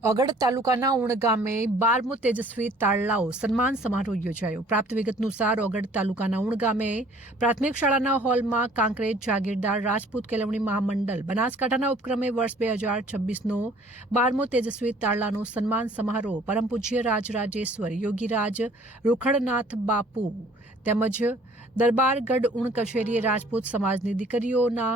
ઓગડ તાલુકાના ઉણ ગામે બારમો તેજસ્વી તાળલાઓ સન્માન સમારોહ યોજાયો. પ્રાપ્ત વિગત અનુસાર ઓગડ તાલુકાના ઉણ ગામે પ્રાથમિક શાળાના હોલમાં કાંકરેજ જાગીરદાર રાજપૂત કેળવણી મહામંડળ બનાસકાંઠાના ઉપક્રમે વર્ષ બે હજાર છવ્વીસનો બારમો તેજસ્વી તાળલાનો સન્માન સમારોહ પરમ પૂજ્ય રાજરાજેશ્વર યોગીરાજ રોખડનાથ બાપુ તેમજ દરબારગઢ ઉણ કચેરીએ રાજપૂત સમાજની દીકરીઓના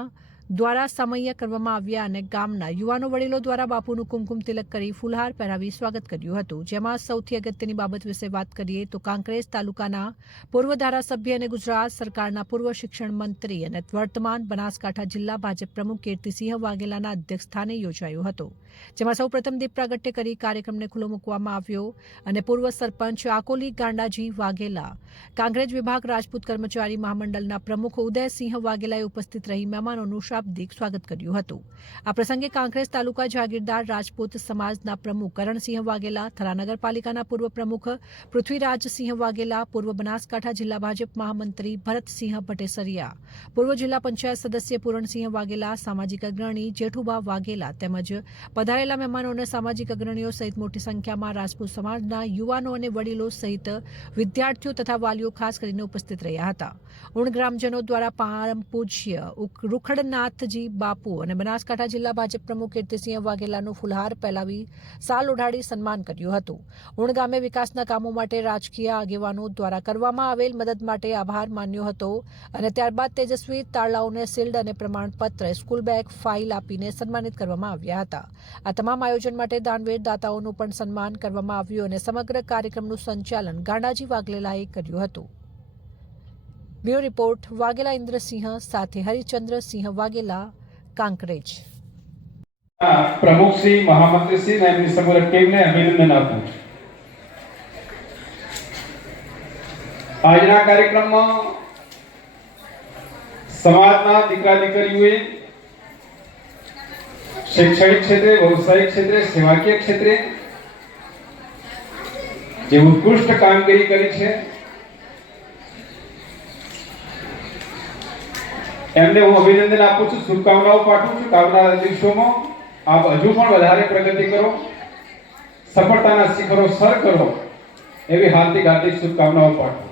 દ્વારા સમય કરવામાં આવ્યા અને ગામના યુવાનો વડીલો દ્વારા બાપુનું કુમકુમ તિલક કરી ફુલહાર પહેરાવી સ્વાગત કર્યું હતું. જેમાં સૌથી અગત્યની બાબત વિશે વાત કરીએ તો કાંકરેજ તાલુકાના પૂર્વ ધારાસભ્ય અને ગુજરાત સરકારના પૂર્વ શિક્ષણ મંત્રી અને વર્તમાન બનાસકાંઠા જિલ્લા ભાજપ પ્રમુખ કીર્તિસિંહ વાઘેલાના અધ્યક્ષસ્થાને યોજાયો હતો. જેમાં સૌપ્રથમ દીપ પ્રાગટ્ય કરી કાર્યક્રમને ખુલ્લો મૂકવામાં આવ્યો અને પૂર્વ સરપંચ આકોલી ગાંડાજી વાઘેલા, કાંકરેજ વિભાગ રાજપૂત કર્મચારી મહામંડળના પ્રમુખ ઉદયસિંહ વાઘેલાએ ઉપસ્થિત રહી મહેમાનોનું શાબ્દિક સ્વાગત કર્યું હતું. આ પ્રસંગે કાંકરેજ તાલુકા જાગીરદાર રાજપૂત સમાજના પ્રમુખ કરણસિંહ વાઘેલા થરા નગરપાલિકાના પૂર્વ પ્રમુખ પૃથ્વીરાજસિંહ વાઘેલા, પૂર્વ બનાસકાંઠા જિલ્લા ભાજપ મહામંત્રી ભરતસિંહ ભટ્ટેસરિયા પૂર્વ જિલ્લા પંચાયત સદસ્ય પૂરણસિંહ વાઘેલા, સામાજિક અગ્રણી જેઠુબા વાઘેલા તેમજ પધારેલા મહેમાનો અને સામાજિક અગ્રણીઓ સહિત મોટી સંખ્યામાં રાજપૂત સમાજના યુવાનો અને વડીલો સહિત વિદ્યાર્થીઓ તથા વાલીઓ ખાસ કરીને ઉપસ્થિત રહ્યા હતા. ઉણ ગ્રામજનો દ્વારા પારમ પૂજ્ય ઉક- રૂખડનાથજી બાપુ અને બનાસકાંઠા જિલ્લા ભાજપ પ્રમુખ કીર્તિસિંહ વાઘેલાનું ફુલહાર પહેલાવી સાલ ઉઢાડી સન્માન કર્યું હતું. ઉણ ગામે વિકાસના કામો માટે રાજકીય આગેવાનો દ્વારા કરવામાં આવેલ મદદ માટે આભાર માન્યો હતો અને ત્યારબાદ તેજસ્વી તાળાઓને શિલ્ડ અને પ્રમાણપત્ર, સ્કૂલ બેગ, ફાઇલ આપીને સન્માનિત કરવામાં આવ્યા હતા. આ તમામ આયોજન માટે દાનવીર દાતાઓનું પણ સન્માન કરવામાં આવ્યું અને સમગ્ર કાર્યક્રમનું સંચાલન ગાંડાજી વાઘેલાએ કર્યું હતું. બ્યુરો રિપોર્ટ, વાઘેલા ઇન્દ્રસિંહ સાથે હરિચંદ્રસિંહ વાઘેલા, કાંકરેજ. પ્રમુખ શ્રી, મહામંત્રી શ્રી એમની સમગ્ર ટીમને અભિનંદન આપું. આજના કાર્યક્રમમાં સમાજના દીકરા દીકરીઓએ શૈક્ષણિક ક્ષેત્રે, વ્યવસાયિક ક્ષેત્રે, સેવાકીય ક્ષેત્રે જે ઉત્કૃષ્ટ કામગીરી કરી છે એમને હું અભિનંદન આપું છું, શુભકામનાઓ પાઠવું છું આવનારા દિવસોમાં. આપ હજુ પણ વધારે પ્રગતિ કરો, સફળતાના શિખરો સર કરો, એવી હાર્દિક હાર્દિક શુભકામનાઓ પાઠવું